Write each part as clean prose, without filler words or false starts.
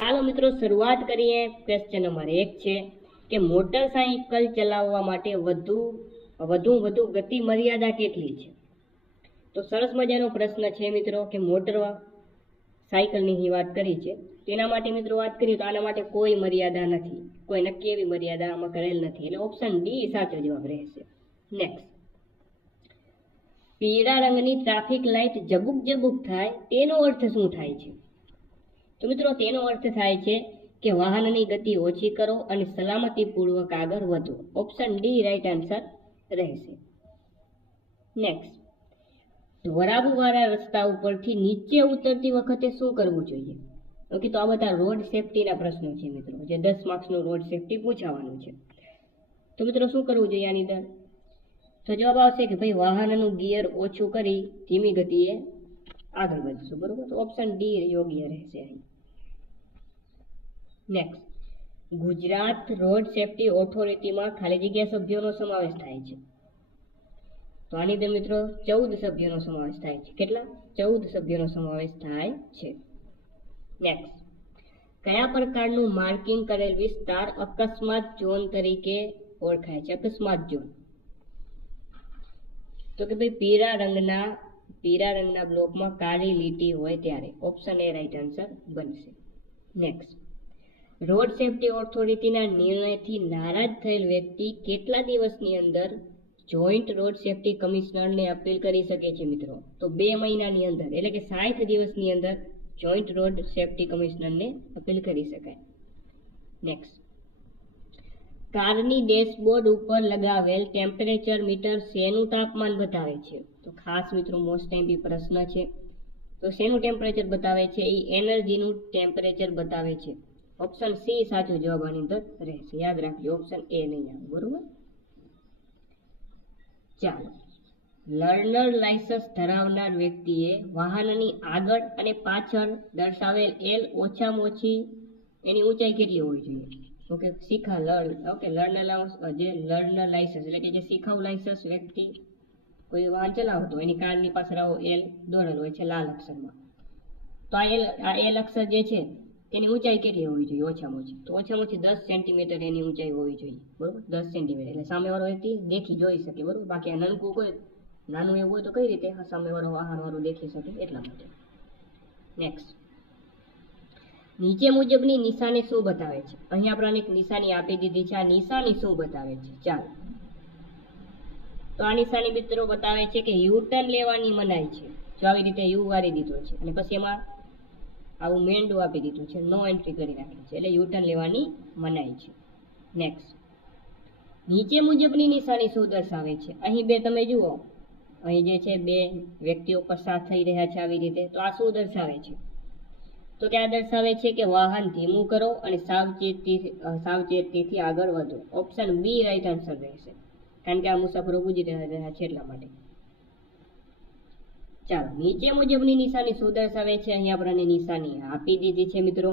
ચાલો મિત્રો શરૂઆત કરીએ। ક્વેશ્ચન નંબર 1 છે કે મોટરસાઇકલ ચલાવવા માટે વધુ ગતિ મર્યાદા કેટલી છે? તો સરસ મજાનો પ્રશ્ન છે મિત્રો કે મોટર સાયકલની વાત કરી છે, તેના માટે મિત્રો વાત કરીએ તો આના માટે કોઈ મર્યાદા નથી, કોઈ નક્કી એવી મર્યાદા આમાં કરેલ નથી, એટલે ઓપ્શન ડી સાચો જવાબ રહેશે। નેક્સ્ટ, પીળા રંગની ટ્રાફિક લાઇટ જબુક જબુક થાય તેનો અર્થ શું થાય છે? તો મિત્રો તેનો અર્થ થાય છે કે વાહનની ગતિ ઓછી કરો અને સલામતીપૂર્વક આગળ વધો। ઓપ્શન ડી રાઈટ આન્સર રહેશે। નેક્સ્ટ, ઢોરાબુવાળા રસ્તા ઉપરથી નીચે ઉતરતી વખતે શું કરવું જોઈએ? ઓકે, તો આ બધા રોડ સેફટીના પ્રશ્નો છે મિત્રો, જે 10 માર્ક્સનું રોડ સેફટી પૂછાવાનું છે। તો મિત્રો શું કરવું જોઈએ આની અંદર? તો જવાબ આવશે કે ભાઈ વાહનનું ગિયર ઓછું કરી ધીમી ગતિએ આગળ વધશું, બરોબર? તો ઓપ્શન ડી યોગ્ય રહેશે અહીં। નેક્સ્ટ, ગુજરાત રોડ સેફટી ઓથોરિટીમાં ખાલી જગ્યા સભ્યોનો સમાવેશ થાય છે? તો આની અંદર મિત્રો 14 સભ્યોનો સમાવેશ થાય છે। કેટલા? 14 સભ્યોનો સમાવેશ થાય છે। નેક્સ્ટ, કયા પ્રકારનું માર્કિંગ કરેલ વિસ્તાર અકસ્માત ઝોન તરીકે ઓળખાય છે? અકસ્માત ઝોન, તો કે ભાઈ પીળા રંગના બ્લોકમાં કાળી લીટી હોય ત્યારે। ઓપ્શન એ રાઈટ આન્સર બનશે। નેક્સ્ટ, રોડ સેફટી ઓથોરિટીના નિર્ણયથી નારાજ થયેલ વ્યક્તિ કેટલા દિવસની અંદર જોઈન્ટ રોડ સેફટી કમિશનરને અપીલ કરી શકે છે મિત્રો? તો 2 મહિનાની અંદર, એટલે કે 60 દિવસની અંદર જોઈન્ટ રોડ સેફટી કમિશનરને અપીલ કરી શકાય। નેક્સ્ટ, કારની ડેશબોર્ડ ઉપર લગાવેલ ટેમ્પરેચર મીટર શેનું તાપમાન બતાવે છે? તો ખાસ મિત્રો મોસ્ટ ટાઈમ પ્રશ્ન છે। તો શેનું ટેમ્પરેચર બતાવે છે? એ એનર્જીનું ટેમ્પરેચર બતાવે છે। ઓપ્શન સી સાચો જવાબ આની અંદર રહેશે, યાદ રાખજો, ઓપ્શન એ નહીં આવે, બરોબર? ચાલો, લર્નર લાયસન્સ ધરાવનાર વ્યક્તિએ વાહનની આગળ અને પાછળ દર્શાવેલ એલ ઓછામાં ઓછી એની ઊંચાઈ કેટલી હોવી જોઈએ? ઓકે, લર્નર લાયસન્સ એટલે કે જે શીખવ લાયસન્સ વ્યક્તિ કોઈ વાહન ચલાવતો એની કારની પાછળ આવો એલ દોરેલો હોય છે લાલ અક્ષરમાં, તો આ એલ અક્ષર જે છે તેની ઊંચાઈ કેટલી હોવી જોઈએ ઓછામાં ઓછી? તો ઓછામાં ઓછી 10 સેન્ટીમીટર એની ઊંચાઈ હોવી જોઈએ, બરોબર? 10 સેન્ટીમીટર એટલે સામેવાળો વ્યક્તિ દેખી જોઈ શકે, બરોબર? બાકી આ નાનું એવું હોય તો કઈ રીતે સામેવાળો વાહનવાળો દેખી શકે, એટલા માટે। નેક્સ્ટ, નીચે મુજબની નિશાની શું બતાવે છે? અહીં આપણને એક નિશાની આપી દીધી છે, આ નિશાની શું બતાવે છે? ચાલો, તો આ નિશાની મિત્રો બતાવે છે કે યુ ટર્ન લેવાની મનાઈ છે। જો આવી રીતે યુ વાળી દીધો છે અને પછી એમાં આવું મેંડું આપી દીધું છે, નો એન્ટ્રી કરી નાખી છે, એટલે યુ ટર્ન લેવાની મનાઈ છે। નેક્સ્ટ, નીચે મુજબની નિશાની શું દર્શાવે છે? અહીં બે તમે જુઓ, અહીં જે છે 2 વ્યક્તિઓ પસાર થઈ રહ્યા છે આવી રીતે, તો આ શું દર્શાવે છે? તો કે આ દર્શાવે છે કે વાહન ધીમું કરો અને સાવચેતીથી આગળ વધો। ઓપ્શન બી રાઈટ આન્સર રહેશે, કારણ કે આ મુસાફરો ગુજરી રહ્યા છે એટલા માટે। ચાલો, નીચે મુજબની નિશાની શું દર્શાવે છે? અહીં આપણને નિશાની આપી દીધી છે મિત્રો,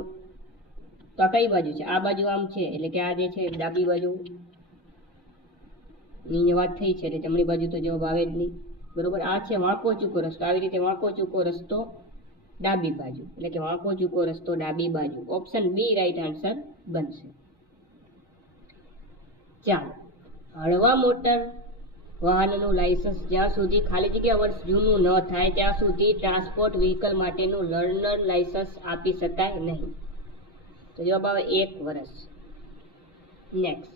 તો આ કઈ બાજુ છે? આ બાજુ આમ છે, એટલે કે આ જે છે ડાબી બાજુ ની વાત થઈ છે, એટલે જમણી બાજુ તો જવાબ આવે જ નહીં, બરોબર? આ છે વાંકો ચૂકો રસ્તો, આવી રીતે વાંકો ચૂકો રસ્તો ડાબી બાજુ, એટલે કે વાંકો ચૂકો રસ્તો ડાબી બાજુ। ઓપ્શન બી રાઈટ આન્સર બનશે। ચાલો, હળવા મોટર વાહનનું લાયસન્સ જ્યાં સુધી ખાલી જગ્યા વર્ષ જૂનું ન થાય ત્યાં સુધી ટ્રાન્સપોર્ટ વ્હીકલ માટેનું લર્નર લાયસન્સ આપી શકાય નહીં। તો જવાબ આવે 1 વર્ષ। નેક્સ્ટ,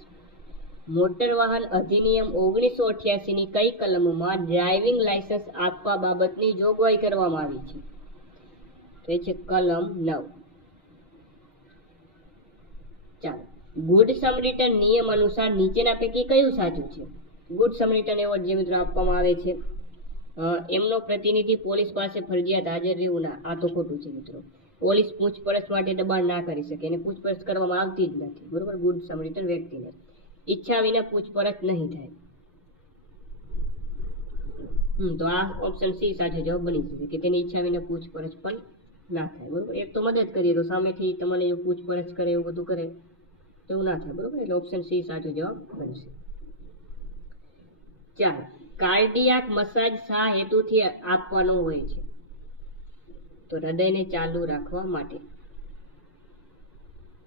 મોટર વાહન અધિનિયમ 1988 ની કઈ કલમમાં ડ્રાઇવિંગ લાયસન્સ આપવા બાબતની જોગવાઈ કરવામાં આવી છે? તો એ છે કલમ 9। ચાલો, ગુડ સમરીટન નિયમ અનુસાર નીચેના પૈકી કયું સાચું છે? ગુડ સમરીટન એવોર્ડ જે મિત્રો આપવામાં આવે છે, એમનો પ્રતિનિધિ પોલીસ પાસે ફરજિયાત હાજર રહેવું ના, આ તો ખોટું છે મિત્રો। પોલીસ પૂછપરછ માટે દબાણ ના કરી શકે, એને પૂછપરછ કરવામાં આવતી જ નથી, બરોબર? ગુડ સમરીટન વ્યક્તિને ઈચ્છા વિના પૂછપરછ નહીં થાય। તો આ ઓપ્શન સી સાચો જવાબ બની જશે કે તેની ઈચ્છા વિના પૂછપરછ પણ ના થાય, બરોબર? એક તો મદદ કરીએ તો સામેથી તમને જો પૂછપરછ કરે એવું બધું કરે તો એવું ના થાય, બરોબર? એટલે ઓપ્શન સી સાચો જવાબ બનશે। ચાલો, કાર્ડિયાક મસાજ શા હેતુથી આપવાનો હોય છે? તો હૃદયને ચાલુ રાખવા માટે।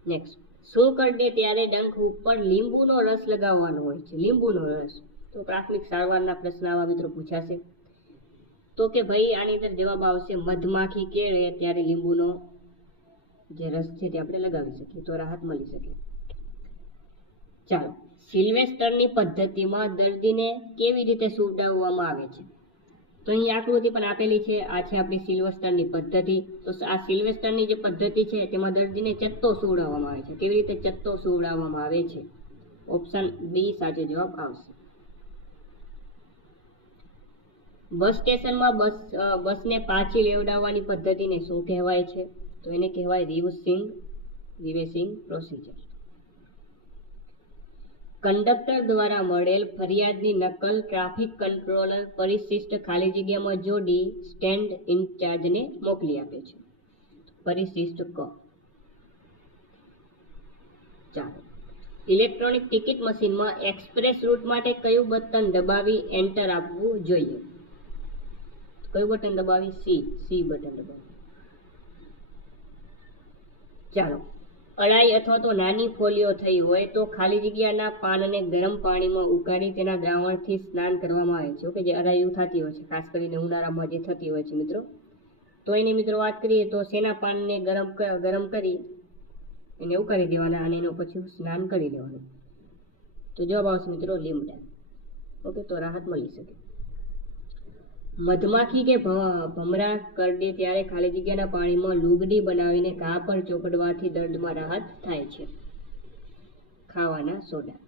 નેક્સ્ટ, શું કરડે ત્યારે ડંખ ઉપર લીંબુનો રસ લગાવવાનો હોય છે? લીંબુનો રસ. તો પ્રાથમિક સારવારના પ્રશ્ન આવા મિત્રો પૂછાશે. તો કે ભાઈ આની અંદર જવાબ આવશે મધમાખી કેળે ત્યારે લીંબુનો જે રસ છે તે આપણે લગાવી શકીએ તો રાહત મળી શકે. ચાલો, સિલ્વેસ્ટરની પદ્ધતિમાં દર્દીને કેવી રીતે સુવડાવવામાં આવે છે? તો અહીં આકૃતિ પણ આપેલી છે. આ છે આપણી સિલ્વેસ્ટરની પદ્ધતિ. તો આ સિલ્વેસ્ટરની જે પદ્ધતિ છે તેમાં દર્દીને ચત્તો સુવડાવવામાં આવે છે. કેવી રીતે ચત્તો સુવડાવવામાં આવે છે? ઓપ્શન બી સાચો જવાબ આવશે. બસ સ્ટેશનમાં બસને પાછી લેવડાવવાની પદ્ધતિને શું કહેવાય છે? તો એને કહેવાય રિવર્સિંગ પ્રોસિજર. કંડક્ટર દ્વારા મળેલ ફરિયાદની નકલ ટ્રાફિક કંટ્રોલર પરિશિષ્ટ ખાલી જગ્યામાં જોડી સ્ટેન્ડ ઇન્ચાર્જને મોકલી આપે છે. પરિશિષ્ટ ક. ચાલો, ઇલેક્ટ્રોનિક ટિકિટ મશીનમાં એક્સપ્રેસ રૂટ માટે કયું બટન દબાવી એન્ટર આપવું જોઈએ? કયું બટન દબાવી? સી બટન દબાવી. ચાલો, અળાઈ અથવા તો નાની ફોલ્લીઓ થઈ હોય તો ખાલી જગ્યાના પાનને ગરમ પાણીમાં ઉકાળી તેના દ્રાવણથી સ્નાન કરવામાં આવે છે. ઓકે, જે અળાઈઓ થતી હોય છે ખાસ કરીને ઉનાળામાં જે થતી હોય છે મિત્રો. તો એની મિત્રો વાત કરીએ તો શેના પાનને ગરમ કરી એને ઉકાળી દેવાના અને એનું પછી સ્નાન કરી લેવાનું. તો જવાબ આવશે મિત્રો લીમડા. ઓકે, તો રાહત મળી શકે. મધમાખી કે ભમરા કરડે ત્યારે ખાલી જગ્યાના પાણીમાં લુગડી બનાવીને ઘા પર ચોપડવાથી દર્દમાં રાહત થાય છે. ખાવાના સોડા.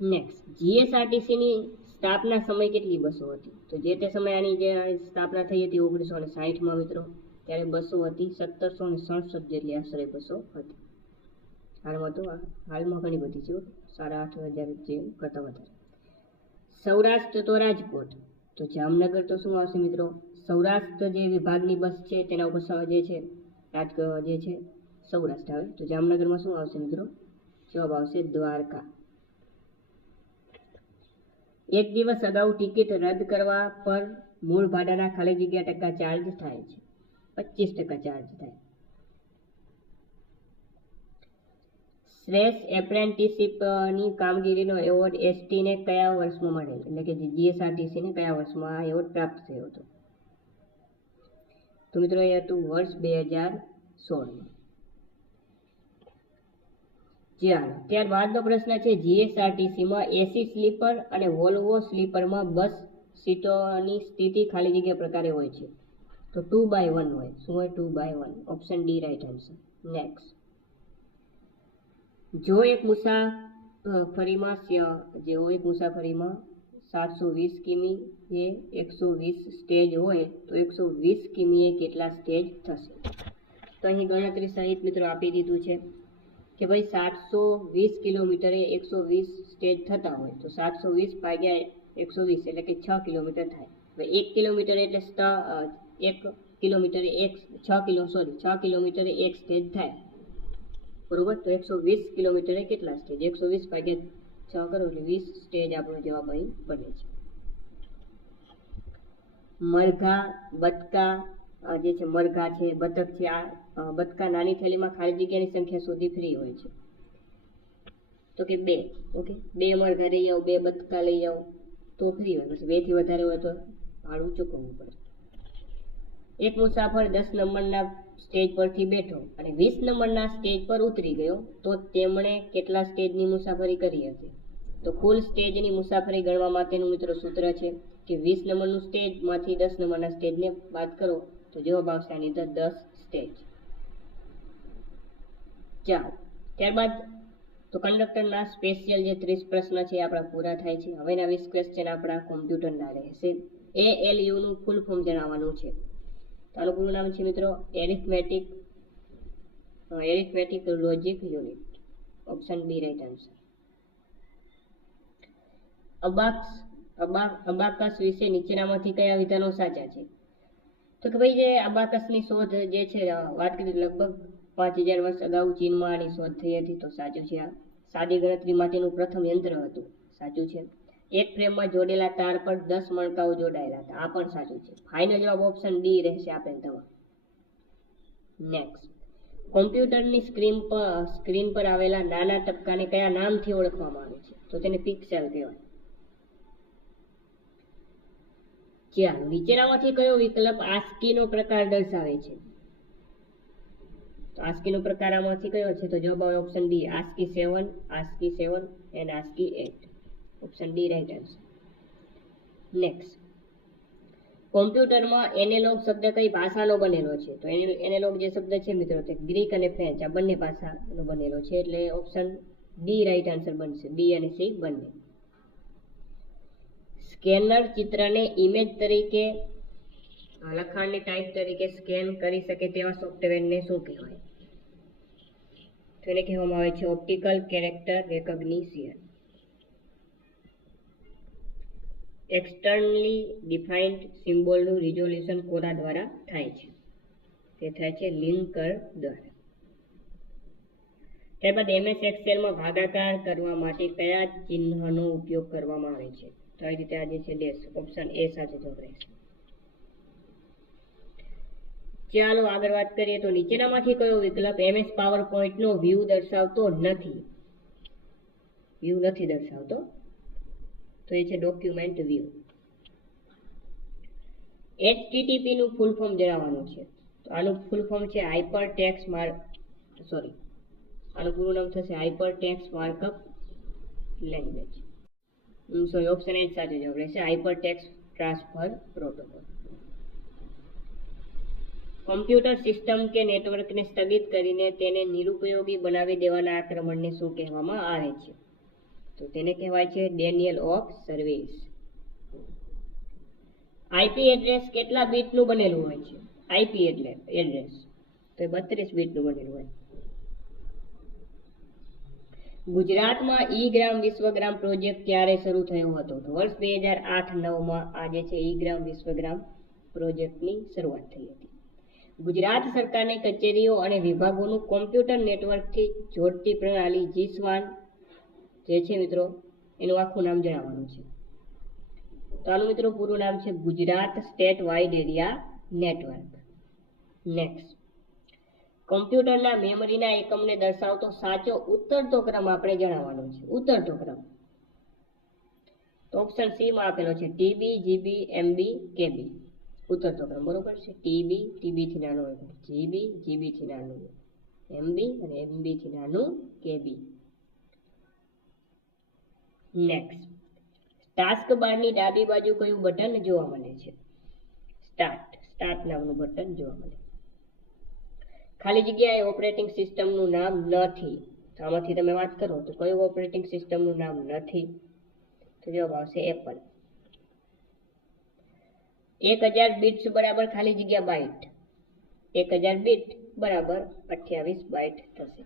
નેક્સ્ટ, જીએસઆરટીસીની સ્થાપના સમય કેટલી બસો હતી? તો જે તે સમયે આની જે સ્થાપના થઈ હતી 1960માં મિત્રો, ત્યારે બસો હતી 1767 જેટલી આશરે બસો હતી. હાલમાં ઘણી બધી છે, 8,500 જે કરતા વધારે. સૌરાષ્ટ્ર તો રાજકોટ, તો જામનગર તો શું આવશે મિત્રો? સૌરાષ્ટ્ર જે વિભાગની બસ છે તેના ઉપર જે છે જે છે સૌરાષ્ટ્ર આવે. તો જામનગરમાં શું આવશે મિત્રો? જવાબ આવશે દ્વારકા. એક દિવસ અગાઉ ટિકિટ રદ કરવા પર મૂળ ભાડાના ખાલી જગ્યા ટકા ચાર્જ થાય છે. 25% ચાર્જ થાય. શ્રેષ્ઠ એપ્રેન્ટિસશીપની કામગીરીનો એવોર્ડ એસટીને કયા વર્ષમાં મળેલ? એટલે કે જીએસઆરટીસીને કયા વર્ષમાં આ એવોર્ડ પ્રાપ્ત થયો હતો? તો મિત્રો એ હતું વર્ષ 2016માં. ચાલો, ત્યારબાદનો પ્રશ્ન છે જીએસઆરટીસીમાં એસી સ્લીપર અને વોલ્વો સ્લીપરમાં બસ સીટોની સ્થિતિ ખાલી જગ્યા પ્રકારે હોય છે. તો 2/1 હોય. શું હોય? 2/1. Option D right answer. Next, જો એક મુસાફરીમાં 720 કિમી એ 120 સ્ટેજ હોય તો 120 કિમીએ કેટલા સ્ટેજ થશે? તો અહીં ગણતરી સહિત મિત્રો આપી દીધું છે કે ભાઈ 720 કિલોમીટરે 120 સ્ટેજ થતા હોય તો 720 ભાગ્યા 120 એટલે કે 6 કિલોમીટર થાય. હવે 1 કિલોમીટર એટલે 1 કિલોમીટરે 6 કિલોમીટરે 1 સ્ટેજ થાય, બરોબર? તો 120 કિલોમીટરે કેટલા સ્ટેજ? 120 ભાગ્યા 6 કરો એટલે 20 સ્ટેજ આપણો જવાબ અહીં બને છે. મરઘા, બતકા જે છે મરઘા છે, બતક છે, આ બતકા નાની થેલીમાં ખાલી જગ્યાની સંખ્યા સુધી ફ્રી હોય છે. તો કે 2. ઓકે, 2 મરઘા લઈ આવો, 2 બતકા લઈ આવો તો ફ્રી હોય. પછી 2 થી વધારે હોય તો ભાડું ચૂકવવું પડે. એક મુસાફર 10 નંબરના સ્ટેજ પરથી બેઠો અને 20 નંબરના સ્ટેજ પર ઉતરી ગયો તો તેમણે કેટલા સ્ટેજની મુસાફરી કરી હતી? તો કુલ સ્ટેજની મુસાફરી ગણવા માટેનું મિત્રો સૂત્ર છે કે 20 નંબરનું સ્ટેજમાંથી 10 નંબરના સ્ટેજને બાદ કરો તો જવાબ આવશે આની અંદર 10 સ્ટેજ. ચાલો, ત્યારબાદ તો કંડક્ટરના સ્પેશિયલ જે 30 પ્રશ્ન છે એ આપણા પૂરા થાય છે. હવેના 20 ક્વેશ્ચન આપણા કોમ્પ્યુટરના રહેશે. ALUનું ફૂલ ફોર્મ જણાવવાનું છે. આનું પૂરું નામ છે મિત્રો arithmetic logic unit. Option B right answer. Abacus વિશે નીચેનામાંથી કયા વિધાનો સાચા છે? તો કે ભાઈ જે અબાકસની શોધ જે છે વાત કરી લગભગ 5000 વર્ષ અગાઉ ચીનમાં આની શોધ થઈ હતી, તો સાચું છે. આ સાદી ગણતરી માટેનું પ્રથમ યંત્ર હતું, સાચું છે. એક ફ્રેમમાં જોડેલા તાર પર 10 મણકાઓ જોડાયેલા હતા, આ પણ સાચું છે. ફાઇનલ જવાબ ઓપ્શન ડી રહેશે આપેલ તમામ. નેક્સ્ટ, કોમ્પ્યુટરની સ્ક્રીન પર આવેલા નાના ટપકાને કયા નામથી ઓળખવામાં આવે છે? તો તેને પિક્સેલ કહેવાય. ચાલો, નીચેનામાંથી કયો વિકલ્પ ASCII નો પ્રકાર દર્શાવે છે? તો ASCII નો પ્રકાર આમાંથી કયો છે? તો જવાબ આવે option D, ASCII 7, ASCII 7 and ASCII 8. Option D right answer. Next, કોમ્પ્યુટરમાં એનાલોગ શબ્દ કઈ ભાષાનો બનેલો છે? તો એનાલોગ જે શબ્દ છે મિત્રો તે ગ્રીક અને ફ્રેન્ચ આ બંને ભાષાનો બનેલો છે, એટલે ઓપ્શન ડી રાઈટ આન્સર બનશે. બી અને સી બંને. સ્કેનર ચિત્રને ઇમેજ તરીકે લખાણની ટાઈપ તરીકે સ્કેન કરી શકે તેવા સોફ્ટવેરને શું કહેવાય? તો એને કહેવામાં આવે છે optical character recognition. Externally defined સિમ્બોલનું રિઝોલ્યુશન કોના દ્વારા થાય છે? તે થાય છે લિંકર દ્વારા. ત્યારબાદ MS એક્સેલમાં ભાગાકાર કરવા માટે કયા ચિહ્નનો ઉપયોગ કરવામાં આવે છે? તો આ રીતે આ જે છે ડેશ. ઓપ્શન એ સાચો જવાબ રહેશે. ચાલો આગળ વાત કરીએ તો નીચેનામાંથી કયો વિકલ્પ MS પાવરપોઈન્ટનો વ્યૂ દર્શાવતો નથી? વ્યૂ નથી દર્શાવતો, તો એ છે ડોક્યુમેન્ટ વ્યૂ. HTTP નું ફૂલ ફોર્મ જણાવવાનું છે. તો આનું ફૂલ ફોર્મ છે આનું પૂરું નામ થશે hyper text markup language. Option A સાચો જવાબ રહેશે, hyper text transfer protocol. Computer system કે નેટવર્કને સ્થગિત કરીને તેને નિરુપયોગી બનાવી દેવાના આક્રમણને શું કહેવામાં આવે છે? તો તેને કહેવાય છે denial of service. IP address કેટલા બીટનું બનેલું હોય છે? આઈપી એડ્રેસ તો 32 બીટનું બનેલું હોય. ગુજરાતમાં ઈ-ગ્રામ વિશ્વગ્રામ પ્રોજેક્ટ ક્યારે શરૂ થયો હતો? તો વર્ષ 2008-9માં આ જે છે ઈ-ગ્રામ વિશ્વગ્રામ પ્રોજેક્ટની શરૂઆત થઈ હતી. ગુજરાત સરકારની કચેરીઓ અને વિભાગોનું કોમ્પ્યુટર નેટવર્કથી જોડતી પ્રણાલી GSWAN જે છે મિત્રો એનું આખું નામ જણાવવાનું છે. તો આનું મિત્રો પૂરું નામ છે Gujarat state wide area network. Next, કોમ્પ્યુટરના મેમરીના એકમને દર્શાવતો સાચો ઉતરતો ક્રમ આપણે જણાવવાનો છે. ઉતરતો ક્રમ તો ઓપ્શન સી માં આપેલો છે TB, GB, MB, KB. ઉતરતો ક્રમ બરોબર છે. TB થી નાનો હોય, GB થી નાનું હોય, MB અને MB થી નાનું KB. નેક્સ્ટ, ટાસ્ક બારની ડાબી બાજુ કયું બટન જોવા મળે છે? સ્ટાર્ટ નામનું બટન જોવા મળે. ખાલી જગ્યાએ ઓપરેટિંગ સિસ્ટમનું નામ નથી. તો આમાંથી તમે વાત કરો તો કયું ઓપરેટિંગ સિસ્ટમનું નામ નથી? તો જવાબ આવશે એપલ. 1000 બિટ્સ બરાબર ખાલી જગ્યા બાઇટ. 1000 બીટ બરાબર 28 બાઇટ થશે.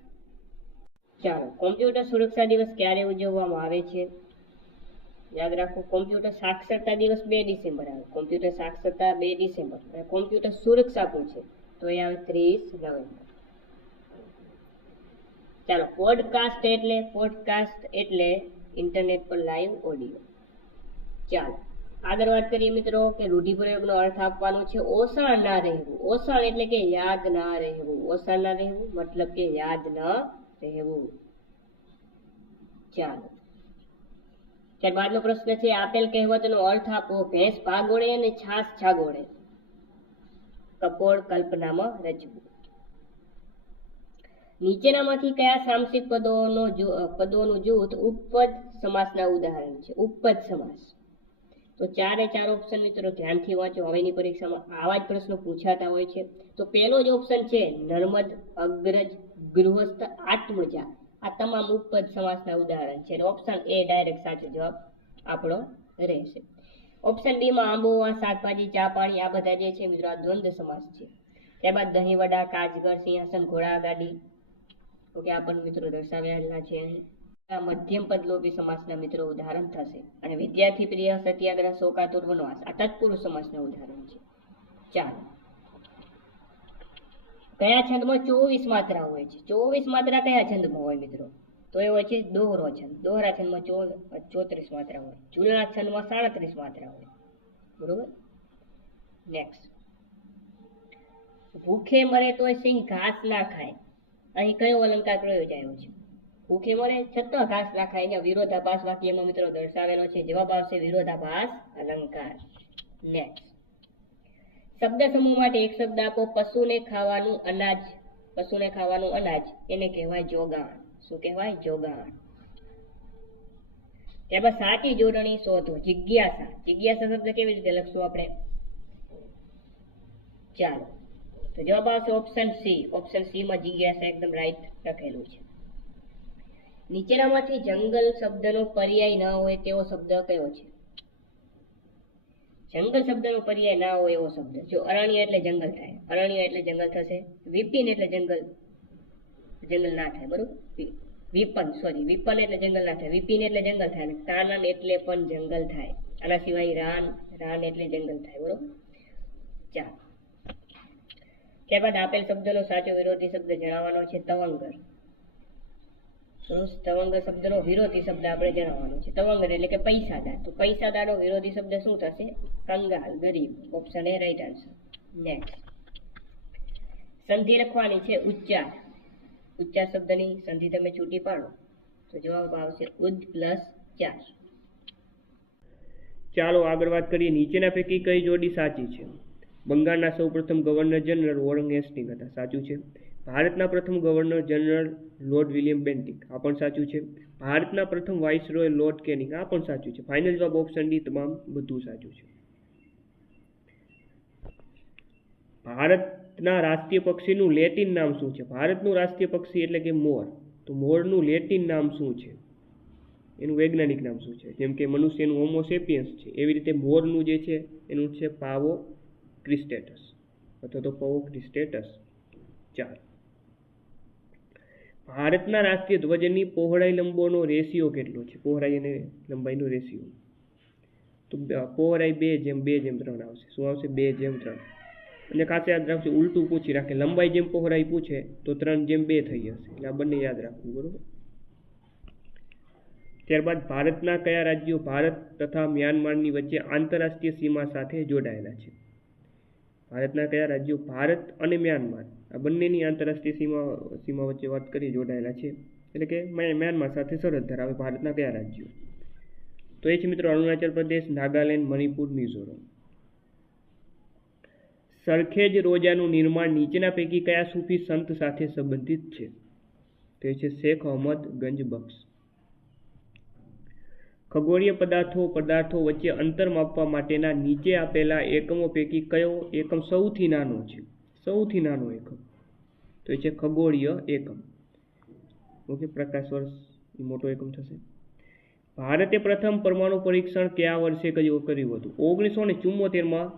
ચાલો, કોમ્પ્યુટર સુરક્ષા દિવસ ક્યારે ઉજવવામાં આવે છે? યાદ રાખો, કોમ્પ્યુટર સાક્ષરતા દિવસ 2 ડિસેમ્બર આવે. કોમ્પ્યુટર સાક્ષરતા 2 ડિસેમ્બર. અને કોમ્પ્યુટર સુરક્ષા પૂછે તો એ આવે 30 નવેમ્બર. ચાલો, પોડકાસ્ટ એટલે ઇન્ટરનેટ પર લાઈવ ઓડિયો. ચાલો આગળ વાત કરીએ મિત્રો કે રૂઢિપ્રયોગનો અર્થ આપવાનો છે ઓસાણ ના રહેવું. ઓસાણ એટલે કે યાદ ના રહેવું. ઓસાણ ના રહેવું મતલબ કે યાદ ન રહેવું. ચાલો, ત્યારબાદનો પ્રશ્ન છે આપેલ કહેવતનો અર્થ આપો. ભેંસ ભાગોળે અને છાસ છાગોળે, કપોળ કલ્પનામાં રચવું. નીચેનામાંથી કયા સામસિક પદોનું જૂથ ઉપપદ સમાસના ઉદાહરણ છે? ઉપપદ સમાસ. તો 4 ઓપ્શન મિત્રો ધ્યાનથી વાંચો. હવેની પરીક્ષામાં આવા જ પ્રશ્નો પૂછાતા હોય છે. તો પહેલો જ ઓપ્શન છે નર્મદ, અગ્રજ, ગૃહસ્થ, આત્મજા. આ તમામ ઉપપદ સમાસના ઉદાહરણ છે. ઓપ્શન એ ડાયરેક્ટ સાચો જવાબ આપણો રહેશે. ઓપ્શન ડી માં આંબોવા, શાકભાજી, ચા, પાણી આ બધા જે છે મિત્રો આ દ્વંદ્વ સમાસ છે. ત્યારબાદ દહીંવડા, કાચગર, સિંહાસન, ઘોડાગાડી ઓકે આ પણ મિત્રો દર્શાવેલા છે. મધ્યમ પદલોપી સમાસના મિત્રો ઉદાહરણ થશે. અને વિદ્યાર્થી પ્રિય, સત્યાગ્રહ, શોકાતુર, વનવાસ આ તત્પુરુષ સમાસના ઉદાહરણ છે. ચાલો, કયા છંદમાં 24 માત્રા હોય છે? 24 માત્રા કયા છંદમાં હોય મિત્રો? તો એ હોય છે દોહરો છંદ. દોહરા છંદમાં 34 માત્રા હોય. ચૂલના છંદમાં 37 માત્રા હોય. બરોબર. નેક્સ્ટ, ભૂખે મરે તોય સિંહ ઘાસ ના ખાય. અહીં કયો અલંકાર પ્રયોજાયો છે? ભૂખે મરે છતો ઘાસ નાખાય. અહીંયા વિરોધાભાસ વાક્યમાં મિત્રો દર્શાવેલો છે. જવાબ આવશે વિરોધાભાસ અલંકાર. નેક્સ્ટ, શબ્દ સમૂહ માટે એક શબ્દ આપો. પશુને ખાવાનું અનાજ. પશુને ખાવાનું અનાજ એને કહેવાય જોગાણ. શું કહેવાય? જોગાણ. ત્યારબાદ સાચી જોડણી શોધો. જિજ્ઞાસા. જિજ્ઞાસા શબ્દ કેવી રીતે લખશું આપણે? ચાલો, તો જવાબ આવશે ઓપ્શન સી. ઓપ્શન સી માં જિજ્ઞાસા એકદમ રાઈટ લખેલું છે. નીચેનામાંથી જંગલ શબ્દનો પર્યાય ન હોય તેવો શબ્દ કયો છે? જંગલ શબ્દનો પર્યાય ના હોય એવો શબ્દ. જો અરણ્ય એટલે જંગલ થાય, અરણ્ય એટલે જંગલ થશે. વિપિન એટલે જંગલ ના થાય, બરોબર? વિપન એટલે જંગલ ના થાય. વિપિન એટલે જંગલ થાય. અને કાનન એટલે પણ જંગલ થાય. આના સિવાય રાન એટલે જંગલ થાય, બરોબર? ચાલો, ત્યારબાદ આપેલ શબ્દનો સાચો વિરોધી શબ્દ જણાવવાનો છે. તવંગર. તવંગર શબ્દનો વિરોધી શબ્દ આપણે જણાવવાનો છે. તવંગર એટલે કે પૈસાદાર. તો પૈસાદારનો વિરોધી શબ્દ શું થશે? કંગાલ, ગરીબ. Option A right answer. Next, સંધિ લખવાની છે. ઉચ્ચાર. ઉચ્ચાર શબ્દની સંધિ તમે છૂટી પાડો તો જવાબ આવશે ઉદ પ્લસ ચાર. ચાલો આગળ વાત કરીએ. નીચેના પૈકી કઈ જોડી સાચી છે? બંગાળના સૌપ્રથમ ગવર્નર જનરલ વોરન હેસ્ટિંગ હતા. સાચું છે. ભારતના પ્રથમ governor general lord William Bentinck. આ પણ સાચું છે. ભારતના પ્રથમ વાઇસરોય લોર્ડ કેનિંગ. આ પણ સાચું છે. ફાઇનલ જવાબ ઓપ્શન ડી તમામ બધું સાચું છે. ભારતના રાષ્ટ્રીય પક્ષીનું લેટિન નામ શું છે? ભારતનું રાષ્ટ્રીય પક્ષી એટલે કે મોર. તો મોરનું લેટિન નામ શું છે? એનું વૈજ્ઞાનિક નામ શું છે? જેમ કે મનુષ્યનું હોમો સેપિયન્સ છે, એવી રીતે મોરનું જે છે એનું છે પાવો ક્રિસ્ટેટસ અથવા તો પવો ક્રિસ્ટેટસ. 4. ભારતના રાષ્ટ્રીય ધ્વજની પહોળાઈ લંબોનો રેશિયો કેટલો છે? પહોળાઈ અને લંબાઈનો રેશિયો. તો પહોળાઈ 2:3 આવશે. શું આવશે? 2:3. અને ખાસ યાદ રાખજો, ઉલટું પૂછી રાખે. લંબાઈ જેમ પહોળાઈ પૂછે તો 3:2 થઈ જશે. એટલે આ બંને યાદ રાખવું, બરોબર? ત્યારબાદ ભારતના કયા રાજ્યો ભારત તથા મ્યાનમારની વચ્ચે આંતરરાષ્ટ્રીય સીમા સાથે જોડાયેલા છે? ભારતના કયા રાજ્યો ભારત અને મ્યાનમાર આ બંનેની આંતરરાષ્ટ્રીય સીમા વચ્ચે વાત કરી જોડાયેલા છે, એટલે કે મ્યાનમાર સાથે સરહદ ધરાવે ભારતના કયા રાજ્યો? તો એ છે મિત્રો અરુણાચલ પ્રદેશ, નાગાલેન્ડ, મણિપુર, મિઝોરમ. સરખેજ રોજાનું નિર્માણ નીચેના પૈકી કયા સૂફી સંત સાથે સંબંધિત છે? તો એ છે શેખ અહમદ ગંજ બખ્શ. ખગોળીય પદાર્થો વચ્ચે અંતર માપવા માટેના નીચે આપેલા એકમો પૈકી કયો એકમ સૌથી નાનો છે? સૌથી નાનો એકમ તો એ છે ખગોળીય એકમ. ઓકે, પ્રકાશ વર્ષ મોટો એકમ થશે. ભારતે પ્રથમ પરમાણુ પરીક્ષણ કયા વર્ષે કર્યું હતું? 1974માં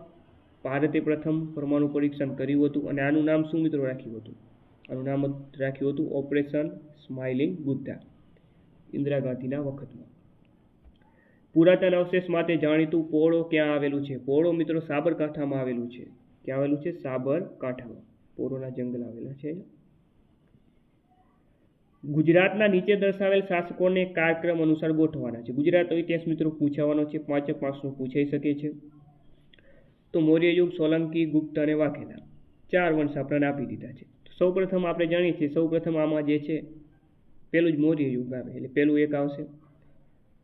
ભારતે પ્રથમ પરમાણુ પરીક્ષણ કર્યું હતું. અને આનું નામ શું મિત્રો રાખ્યું હતું? આનું નામ રાખ્યું હતું ઓપરેશન સ્માઇલિંગ બુદ્ધા, ઇન્દિરા ગાંધીના વખતમાં. પુરાતન અવશેષ માટે જાણીતું પોળો ક્યાં આવેલું છે? પોળો મિત્રો સાબરકાંઠામાં આવેલું છે. ક્યાં આવેલું છે? સાબરકાંઠામાં. પોળોના જંગલ આવેલા છે. ગુજરાતના નીચે દર્શાવેલ શાસકોને કાળક્રમ અનુસાર ગોઠવવાના છે. ગુજરાતનો ઇતિહાસ મિત્રો પૂછાવાનો છે. 5 માર્ક્સનો પૂછાઈ શકે છે. તો મૌર્ય યુગ, સોલંકી, ગુપ્ત અને વાઘેલા 4 વંશ આપણને આપી દીધા છે. સૌપ્રથમ આપણે જાણીએ છીએ, સૌપ્રથમ આમાં જે છે પેલું જ મૌર્ય યુગ આવે, એટલે પેલું એક આવશે,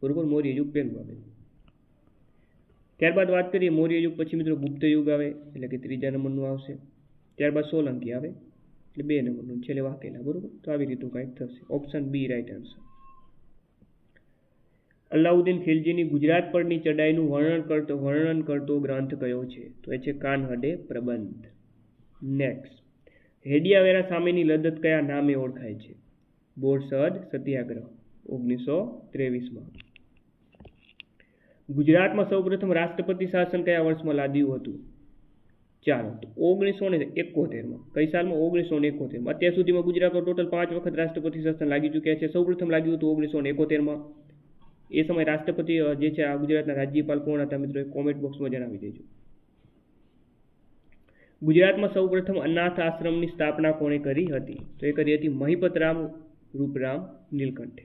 બરોબર? મૌર્ય યુગ પહેલું આવે. ત્યારબાદ વાત કરીએ મૌર્ય યુગ પછી મિત્રો ગુપ્ત યુગ આવે, એટલે કે 3જા નંબરનું આવશે. ત્યારબાદ સોલંકી આવે, એટલે 2 નંબરનું, છેલ્લે વાઘેલા, બરોબર? તો આવી રીતનું કંઈક થશે. Option B right answer. Alauddin ખિલજીની ગુજરાત પરની ચડાઈનું વર્ણન કરતો ગ્રંથ કયો છે? તો એ છે કાનહડે પ્રબંધ. નેક્સ્ટ, હેડિયાવેરા સામેની લડત કયા નામે ઓળખાય છે? બોરસદ સત્યાગ્રહ 1923માં. ગુજરાતમાં સૌપ્રથમ રાષ્ટ્રપતિ શાસન કયા વર્ષમાં લાદ્યું હતું? ચાલો, તો 1971માં. કઈ સાલમાં? 1971માં. અત્યાર સુધીમાં ગુજરાતમાં ટોટલ 5 વખત રાષ્ટ્રપતિ શાસન લાગી ચૂક્યા છે. સૌપ્રથમ લાગ્યું હતું 1971માં. એ સમય રાષ્ટ્રપતિ જે છે આ ગુજરાતના રાજ્યપાલ કોણ હતા મિત્રો? કોમેન્ટ બોક્સમાં જણાવી દેજો. ગુજરાતમાં સૌપ્રથમ અનાથ આશ્રમની સ્થાપના કોણે કરી હતી? તો એ કરી હતી મહિપતરામ રૂપરામ નીલકંઠે.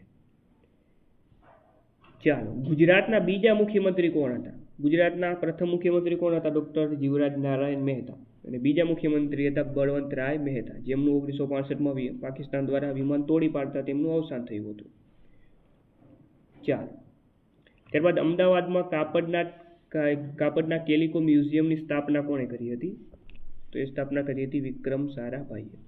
ચાલો, ગુજરાતના બીજા મુખ્યમંત્રી કોણ હતા? ગુજરાતના પ્રથમ મુખ્યમંત્રી કોણ હતા? ડોક્ટર જીવરાજ નારાયણ મહેતા. અને બીજા મુખ્યમંત્રી હતા બળવંતરાય મહેતા, જેમનું 1965માં પાકિસ્તાન દ્વારા વિમાન તોડી પાડતા તેમનું અવસાન થયું હતું. ચાલો, ત્યારબાદ અમદાવાદમાં કાપડના કેલિકો મ્યુઝિયમની સ્થાપના કોણે કરી હતી? તો એ સ્થાપના કરી હતી વિક્રમ સારાભાઈએ.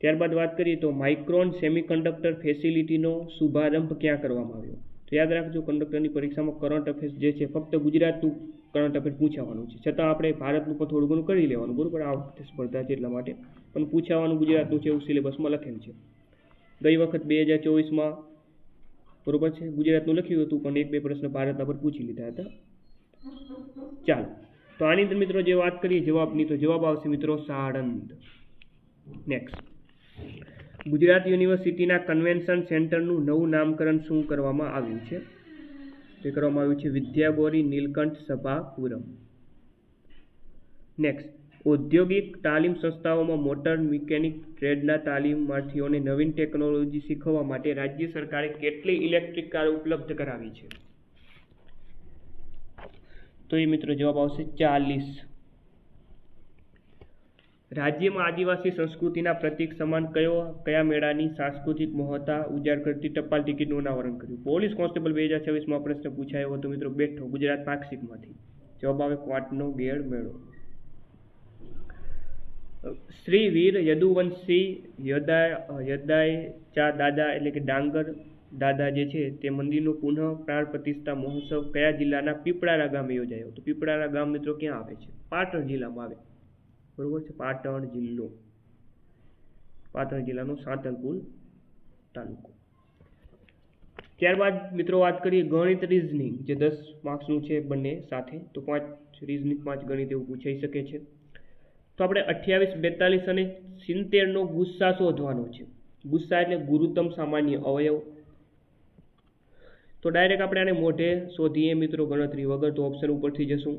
ત્યારબાદ વાત કરીએ તો માઇક્રોન સેમિકન્ડક્ટર ફેસિલિટીનો શુભારંભ ક્યાં કરવામાં આવ્યો? તો યાદ રાખજો, કંડક્ટરની પરીક્ષામાં કરંટ અફેર્સ જે છે ફક્ત ગુજરાતનું કરંટ અફેર પૂછાવાનું છે, છતાં આપણે ભારતનું પણ થોડું ઘણું કરી લેવાનું, બરાબર? આ વખતે સ્પર્ધા છે એટલા માટે પણ પૂછાવાનું ગુજરાતનું છે એવું સિલેબસમાં લખેલ છે. ગઈ વખત 2024માં બરોબર છે ગુજરાતનું લખ્યું હતું, પણ 1-2 પ્રશ્ન ભારતના પર પૂછી લીધા હતા. ચાલો, તો આની અંદર મિત્રો જે વાત કરીએ જવાબની, તો જવાબ આવશે મિત્રો સાણંદ. નેક્સ્ટ, ગુજરાત યુનિવર્સિટીના કન્વેન્શન સેન્ટરનું નવું નામકરણ શું કરવામાં આવ્યું છે? તે કરવામાં આવ્યું છે વિદ્યાગોરી નીલકંઠ સભાપુરમ. નેક્સ્ટ, ઔદ્યોગિક તાલીમ સંસ્થાઓમાં મોટર મિકેનિક ટ્રેડના તાલીમાર્થીઓને નવીન ટેકનોલોજી શીખવવા માટે રાજ્ય સરકારે કેટલી ઇલેક્ટ્રિક કારો ઉપલબ્ધ કરાવી છે? તો એ મિત્રો જવાબ આવશે 40. રાજ્યમાં આદિવાસી સંસ્કૃતિના પ્રતીક સમાન કયા મેળાની સાંસ્કૃતિક મહત્તા ઉજાગર કરતી ટપાલ ટિકિટનું અનાવરણ કર્યું? પોલીસ કોન્સ્ટેબલ 2026માં પ્રશ્ન પૂછાયો હતો મિત્રો, બેઠો ગુજરાત પાક્ષિકમાંથી. જવાબ આવે ક્વાંટનો ગેળ મેળો. શ્રી વીર યદુવંશી યદાય દાદા એટલે કે ડાંગર દાદા જે છે તે મંદિરનો પુનઃ પ્રાણ પ્રતિષ્ઠા મહોત્સવ કયા જિલ્લાના પીપળારા ગામે યોજાયો? તો પીપળારા ગામ મિત્રો ક્યાં આવે છે? પાટણ જિલ્લામાં આવે, બરોબર છે. પાટણ જિલ્લો, પાટણ જિલ્લાનો સાંતલપુર તાલુકો. ત્યારબાદ મિત્રો વાત કરીએ ગણિત રીઝનિંગ, જે 10 માર્ક્સનું છે બંને સાથે, તો 5 રીઝનિંગ 5 ગણિત એવું પૂછાઈ શકે છે. તો આપણે 28, 42 અને 70નો ગુસ્સા શોધવાનો છે. ગુસ્સા એટલે ગુરુત્તમ સામાન્ય અવયવ. તો ડાયરેક્ટ આપણે આને મોઢે શોધીએ મિત્રો ગણતરી વગર, તો ઓપ્શન ઉપરથી જશું.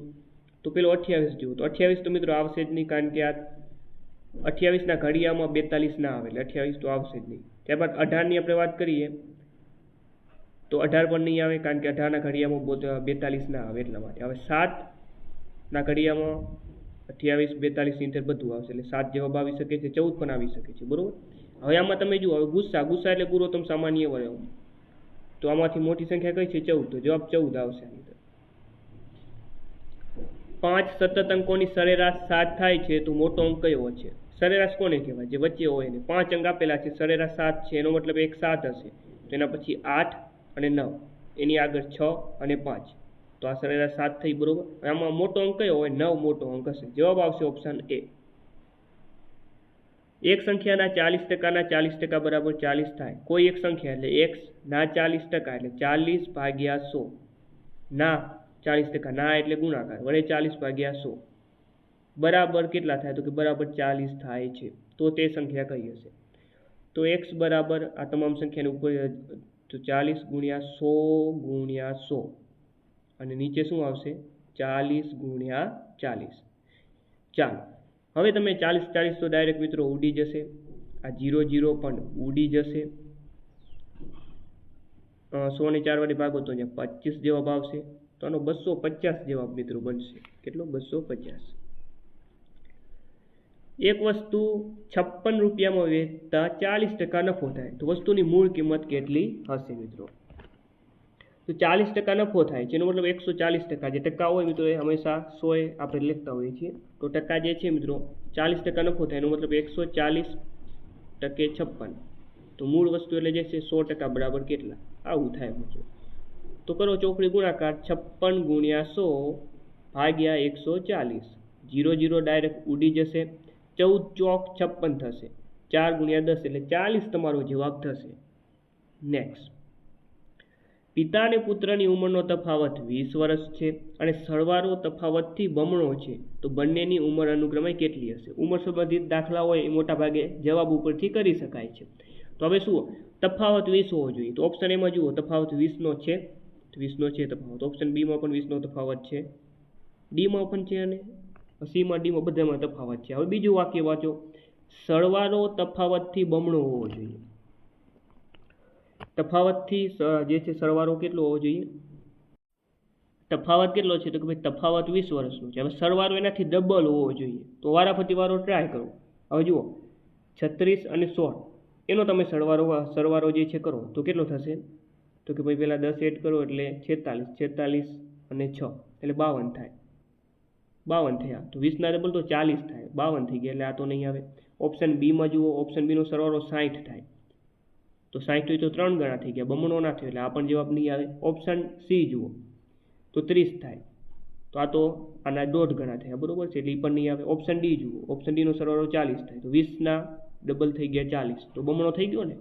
તો પેલો 28 જુઓ, તો 28 તો મિત્રો આવશે જ નહીં, કારણ કે આ 28ના ઘડિયામાં 42 ના આવે, એટલે 28 તો આવશે જ નહીં. ત્યારબાદ 18ની આપણે વાત કરીએ તો 18 પણ નહીં આવે, કારણ કે 18ના ઘડિયામાં 42 ના આવે એટલા માટે. હવે 7ના ઘડિયામાં 28, 42, 70 બધું આવશે, એટલે 7 જવાબ આવી શકે છે, 14 પણ આવી શકે છે, બરોબર. હવે આમાં તમે જુઓ, હવે ગુસ્સા એટલે ગુરુત્તમ સામાન્ય અવયવ, તો આમાંથી મોટી સંખ્યા કઈ છે? 14, તો જવાબ 14 આવશે. 5 સતત અંકોની સરેરાશ 7 થાય છે, તો મોટો અંક કયો છે? સરેરાશ કોને કહેવાય? જે વચ્ચે હોય ને. 5 અંક આપેલા છે, સરેરાશ 7 છે, એનો મતલબ એક 7 હશે, તો એના પછી 8 અને 9, એની આગળ 6 અને 5, તો આ સરેરાશ 7 થઈ, બરોબર. આમાં મોટો અંક કયો હોય? 9 મોટો અંક હશે. જવાબ આવશે ઓપ્શન એ. એક સંખ્યાના 40%ના 40% બરાબર 40 થાય. કોઈ એક સંખ્યા એટલે x ના 40% એટલે 40/100, ના 40%, ના એટલે ગુણાકાર, વડે 40/100 બરાબર કેટલા થાય? તો કે બરાબર 40 થાય છે. તો તે સંખ્યા કઈ હશે? તો x બરાબર આ તમામ સંખ્યાની ઉપર તો 40 × 100 × 100, અને નીચે શું આવશે? 40 × 40. ચાલો, હવે તમે 40 તો ડાયરેક્ટ મિત્રો ઉડી જશે, આ 0 પણ ઉડી જશે. 100 ને 4 વડે ભાગો તો અહીંયા 25 જવાબ આવશે, તો આનો 250 જવાબ મિત્રો બનશે. કેટલો? 250. એક વસ્તુ 56 રૂપિયામાં વેચતા 40% નફો થાય, તો વસ્તુની મૂળ કિંમત કેટલી હશે મિત્રો? તો 40% નફો થાય છે, એનો મતલબ 140%. જે ટકા હોય મિત્રો એ હંમેશા 100 આપણે લખતા હોઈએ છીએ, તો ટકા જે છે મિત્રો 40% નફો થાય, એનો મતલબ 140 ટકે 56, તો મૂળ વસ્તુ એટલે જે છે 100% બરાબર કેટલા? આવું થાય મિત્રો. તો કરો ચોકડી ગુણાકાર, 56 × 100/140, 0 ડાયરેક્ટ ઉડી જશે, 14 ચોક 56 થશે, 4 × 10 એટલે 40 તમારો જવાબ થશે. નેક્સ્ટ, પિતા અને પુત્રની ઉંમરનો તફાવત 20 વર્ષ છે અને સરવાળો તફાવતથી બમણો છે, તો બંનેની ઉંમર અનુક્રમે કેટલી હશે? ઉંમર સંબંધિત દાખલા હોય એ મોટા ભાગે જવાબ ઉપરથી કરી શકાય છે. તો હવે શું તફાવત 20 હોવો જોઈએ? તો ઓપ્શન એમાં જુઓ, તફાવત 20નો છે, 20નો છે તફાવત. ઓપ્શન બીમાં પણ 20નો તફાવત છે, ડીમાં પણ છે, અને સીમાં ડીમાં બધામાં તફાવત છે. હવે બીજું વાક્ય વાંચો, સરવાળો તફાવતથી બમણો હોવો જોઈએ. તફાવતથી જે છે સરવાળો કેટલો હોવો જોઈએ? તફાવત કેટલો છે? તો કે ભાઈ તફાવત 20 વર્ષનો છે. હવે સરવાળો એનાથી ડબલ હોવો જોઈએ. તો વારાફરતી વારો ટ્રાય કરો. હવે જુઓ 36 અને 16 એનો તમે સરવાળો જે છે કરો તો કેટલો થશે? તો કે ભાઈ પહેલાં 10 એડ કરો એટલે 46 અને 6 એટલે 52 થાય. 52 થયા. તો 20ના ડબલ તો 40 થાય. 52 થઈ ગયા એટલે આ તો નહીં આવે. ઓપ્શન બીમાં જુઓ, ઓપ્શન બીનો સરવાળો 60 થાય. તો 60 હોય તો 3 ગણા થઈ ગયા, બમણો ના થયો એટલે આ પણ જવાબ નહીં આવે. ઓપ્શન સી જુઓ તો 30 થાય. તો આ તો આના 1.5 ગણા થયા, બરોબર છે, એટલે એ પણ નહીં આવે. ઓપ્શન ડી જુઓ, ઓપ્શન ડીનો સરવાળો 40 થાય. તો 20ના ડબલ થઈ ગયા 40, તો બમણો થઈ ગયો ને,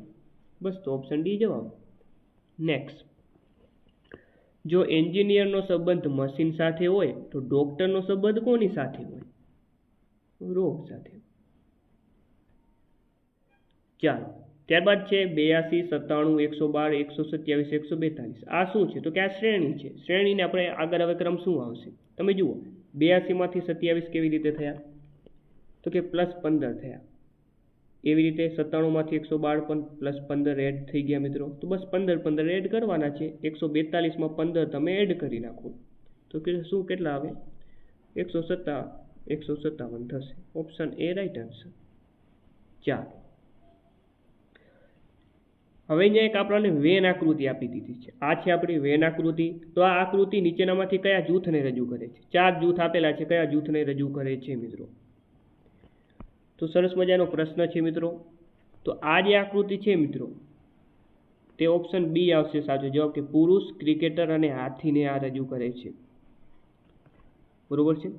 બસ. તો ઓપ્શન ડી જવાબ. નેક્સ્ટ, જો એન્જિનિયરનો સંબંધ મશીન સાથે હોય તો ડોક્ટરનો સંબંધ કોની સાથે હોય? રોગ સાથે. ચાલો, ત્યારબાદ છે 82, 97, 112, 127, 142. આ શું છે? તો કે આ શ્રેણી છે. શ્રેણીને આપણે આગળ હવે ક્રમ શું આવશે તમે જુઓ. 82માંથી 27 કેવી રીતે થયા? તો કે +15 થયા. એવી રીતે 97માંથી 112 પણ +15 એડ થઈ ગયા મિત્રો. તો બસ 15 એડ કરવાના છે. 142માં 15 તમે એડ કરી નાખો તો કે શું કેટલા આવે? 157 થશે. Option A right answer. ચાલો, હવે અહીંયા એક આપણને વેન આકૃતિ આપી દીધી છે. આ છે આપણી વેન આકૃતિ. તો આ આકૃતિ નીચેનામાંથી કયા જૂથને રજૂ કરે છે? 4 જૂથ આપેલા છે. કયા જૂથને રજૂ કરે છે મિત્રો? તો સરસ મજાનો પ્રશ્ન છે મિત્રો. તો આ જે આકૃતિ છે મિત્રો તે ઓપ્શન બી આવશે સાચો જવાબ, કે પુરુષ, ક્રિકેટર અને હાથીને આ રજૂ કરે છે. બરોબર છે.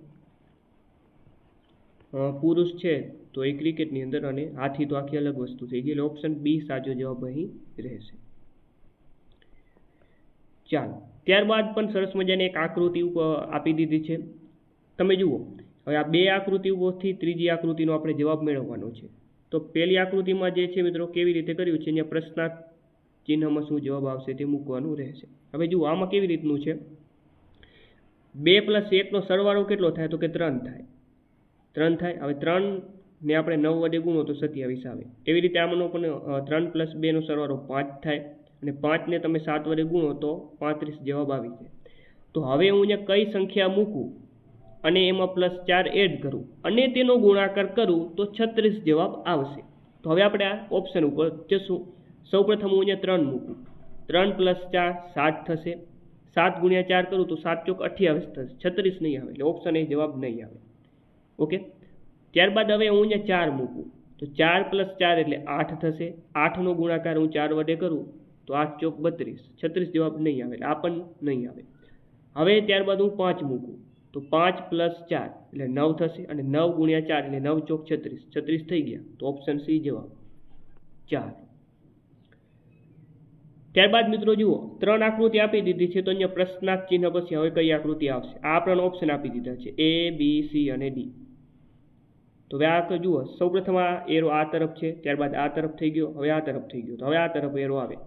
પુરુષ છે તો એ ક્રિકેટની અંદર અને હાથી તો આખી અલગ વસ્તુ થઈ ગઈ. એટલે ઓપ્શન બી સાચો જવાબ અહીં રહેશે. ચાલો, ત્યારબાદ પણ સરસ મજાની એક આકૃતિ આપી દીધી છે. તમે જુઓ, હવે આ 2 આકૃતિ ઉપરથી ત્રીજી આકૃતિનો આપણે જવાબ મેળવવાનો છે. તો પહેલી આકૃતિમાં જે છે મિત્રો કેવી રીતે કર્યું છે, અહીંયા પ્રશ્નાર્થ ચિહ્નમાં શું જવાબ આવશે તે મૂકવાનું રહેશે. હવે જુઓ, આમાં કેવી રીતનું છે? 2 + 1નો સરવાળો કેટલો થાય? તો કે 3 થાય. 3 થાય. હવે 3ને આપણે 9 વડે ગુણો તો 27 આવે. એવી રીતે આમાંનો પણ 3 + 2નો સરવાળો 5 થાય અને 5ને તમે 7 વડે ગુણો તો 35 જવાબ આવી જાય. તો હવે હું અહીંયા કઈ સંખ્યા મૂકું અને એમાં +4 એડ કરું અને તેનો ગુણાકાર કરું તો 36 જવાબ આવશે. તો હવે આપણે આ ઓપ્શન ઉપર જશું. સૌપ્રથમ હું અહીંયા 3 મૂકું. 3 + 4 7 થશે. 7 × 4 કરું તો 7 ચોક 28 થશે. 36 નહીં આવે. એટલે ઓપ્શન એ જવાબ નહીં આવે. ઓકે. ત્યારબાદ હવે હું અહીંયા 4 મૂકું તો 4 + 4 એટલે 8 થશે. 8નો ગુણાકાર હું 4 વડે કરું તો 8 ચોક 32. 36 જવાબ નહીં આવે. એટલે આ પણ નહીં આવે. હવે ત્યારબાદ હું 5 મૂકું તો 5 + 4 એટલે 9 થશે અને 9 × 4 એટલે 9 ચોક 36. 36 થઈ ગયા. તો ઓપ્શન સી જવાબ. 4. ત્યારબાદ મિત્રો જુઓ, 3 આકૃતિ આપી દીધી છે. તો અહીંયા પ્રશ્નાર્થ ચિહ્ન પછી હવે કઈ આકૃતિ આવશે? આ આપણને ઓપ્શન આપી દીધા છે A, B, C અને D. તો હવે આ જુઓ, સૌપ્રથમ આ એરો આ તરફ છે, ત્યારબાદ આ તરફ થઈ ગયો, હવે આ તરફ થઈ ગયો. તો હવે આ તરફ એરો આવે.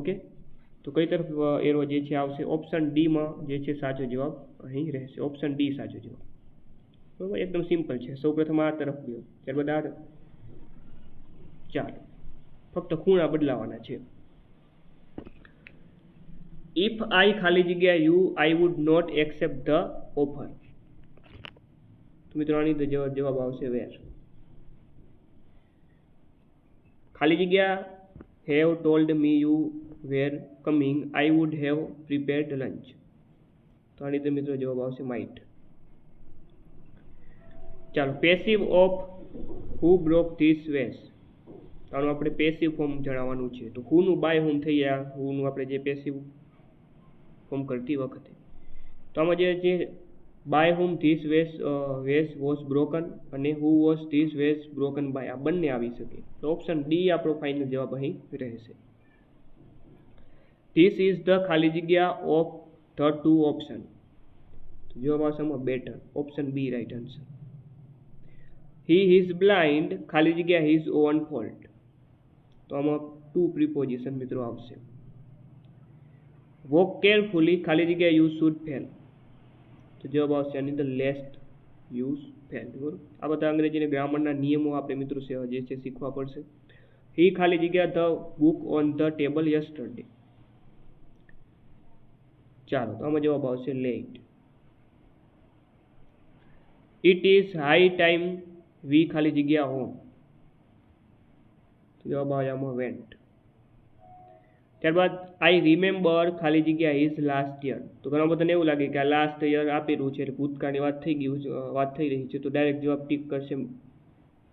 ઓકે. તો કઈ તરફ એરો જે છે આવશે? ઓપ્શન ડીમાં જે છે સાચો જવાબ અહીં રહેશે. ઓપ્શન ડી સાચો જવાબ. બરાબર, એકદમ સિમ્પલ છે. સૌપ્રથમ આ તરફ ગયો, ત્યારબાદ આ તરફ. ચાલો, ફક્ત ખૂણા બદલાવાના છે. ઇફ આઈ ખાલી જગ્યા you I would not accept the offer. તો મિત્રો આની તો જવાબ આવશે વેર. ખાલી જગ્યા have told me you were coming I would have prepared lunch. તો આની તો મિત્રો જવાબ આવશે માઇટ. ચાલો, passive of who broke this vase. આનું આપણે પેસિવ ફોર્મ જણાવવાનું છે. તો હુનું બાય હોમ થઈ ગયા. હુનું આપણે જે પેસિવ ફોર્મ કરતી વખતે. તો આમાં જે by whom this vase was broken અને who was this vase broken by, આ બંને આવી શકે. તો ઓપ્શન ડી આપણો ફાઇનલ જવાબ અહીં રહેશે. ધીસ ઇઝ ધ ખાલી જગ્યા ઓફ ધ 2 ઓપ્શન. તો જવાબ આવશે આમાં better. Option B right answer. He is blind ખાલી જગ્યા હિઝ ઓન ફોલ્ટ. તો આમાં 2 પ્રિપોઝિશન મિત્રો આવશે. વોક કેરફુલી ખાલી જગ્યા યુ શુડ ફેલ. તો જવાબ આવશે આની અંદર લેસ્ટ યુઝ ફેલ. બરોબર. આ બધા અંગ્રેજીના ગ્રામરના નિયમો આપણે મિત્રો જે છે શીખવા પડશે. હી ખાલી જગ્યા the book on the table yesterday. ચાલો તો આમાં જવાબ આવશે late. It is high time we ખાલી જગ્યા હોમ. જવાબ આવે આમાં વેન્ટ. ત્યારબાદ આઈ રિમેમ્બર ખાલી જગ્યા ઇઝ લાસ્ટ યર. તો ઘણા બધાને એવું લાગે કે આ લાસ્ટ યર આપેલું છે એટલે ભૂતકાળની વાત થઈ રહી છે તો ડાયરેક્ટ જવાબ ટીક કરશે.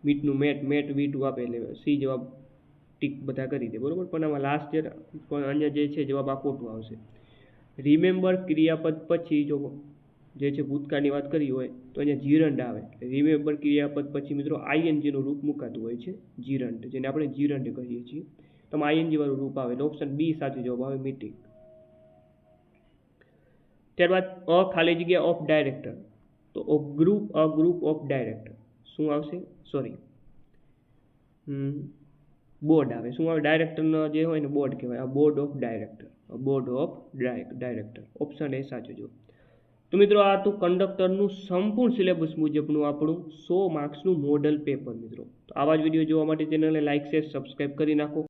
મીટનું મેટ વીટું આપે એટલે સી જવાબ ટીક બધા કરી દે બરોબર. પણ આમાં લાસ્ટ યર પણ અહીંયા જે છે જવાબ આ ખોટું આવશે. રિમેમ્બર ક્રિયાપદ પછી જો જે છે ભૂતકાળની વાત કરી હોય તો અહીંયા જીરંડ આવે. રિમેમ્બર ક્રિયાપદ પછી મિત્રો આઈએનજી નું રૂપ મુકાતું હોય છે જીરંડ, જેને આપણે જીરંડ કહીએ છીએ. તો આઈએનજી વાળું રૂપ આવે એટલે ઓપ્શન બી સાચો જવાબ આવે મીટિંગ. ત્યારબાદ અ ખાલી જગ્યા ઓફ ડાયરેક્ટર. તો અ ગ્રુપ ઓફ ડાયરેક્ટર શું આવશે? સોરી બોર્ડ આવે. શું આવે? ડાયરેક્ટરનો જે હોય ને બોર્ડ કહેવાય. આ board of director, board of director. Option A સાચો જવાબ. તો મિત્રો આ હતું કંડક્ટરનું સંપૂર્ણ સિલેબસ મુજબનું આપણું 100 માર્ક્સનું મોડલ પેપર મિત્રો. તો આવા જ વિડીયો જોવા માટે ચેનલને લાઇક શેર સબસ્ક્રાઈબ કરી નાખો.